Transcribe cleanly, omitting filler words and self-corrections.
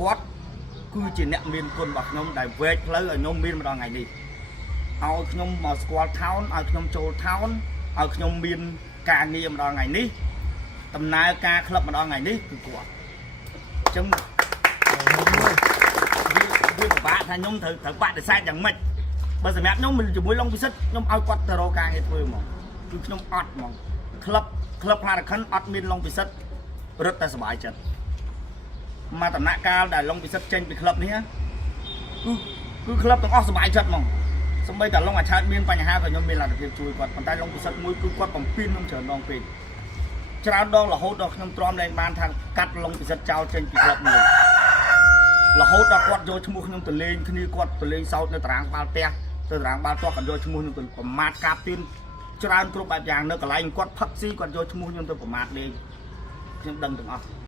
គាត់គឺជាអ្នកមានគុណរបស់ខ្ញុំដែលវែកផ្លូវឲ្យខ្ញុំមានម្ដងថ្ងៃនេះឲ្យខ្ញុំមកស្គាល់ថោនឲ្យខ្ញុំចូលថោនឲ្យខ្ញុំមានការងារម្ដងថ្ងៃនេះដំណើរការក្លឹបម្ដងថ្ងៃនេះគឺគាត់អញ្ចឹងវាពិបាកថាខ្ញុំត្រូវបដិសេធយ៉ាងម៉េចបើសម្រាប់ខ្ញុំមិនជាមួយឡុងពិសិដ្ឋខ្ញុំឲ្យគាត់ទៅរកការងារធ្វើហ្មងគឺខ្ញុំអត់ហ្មងក្លឹបផ្លារខិនអត់មានឡុងពិសិដ្ឋរត់តែសុបាយចិត្តមកដំណាក់កាលដែលឡុងពិសិដ្ឋចេញពីក្លឹបនេះគឺក្លឹបទាំងអស់សុបាយចិត្តហ្មងសម្បីតែឡុងអាឆើតមានបញ្ហាក៏ខ្ញុំមានលទ្ធភាពជួយគាត់ប៉ុន្តែឡុងពិសិដ្ឋមួយគឺគាត់បំពេញខ្ញុំច្រើនដងពេកច្រើនដងរហូតដល់ខ្ញុំទ្រាំលែងបានថាកាត់ឡុងពិសិដ្ឋចោលចេញពីក្លឹបមួយរហូតដល់គាត់យកឈ្មោះខ្ញុំទៅលេងគ្នាគាត់ទៅលេងសោតនៅតារាងបាល់ផ្ទះទៅតារាងបាល់ទាត់គាត់យកឈ្មោះខ្ញុំទៅប្រមាថកាប់ទៀនច្រើនគ្រប់បែបយ៉ាងនៅកន្លែងគាត់ផឹកស៊ីគាត់យកឈ្មោះខ្ញុំទៅប្រមាថលេងខ្ញុំដឹងទាំងអស់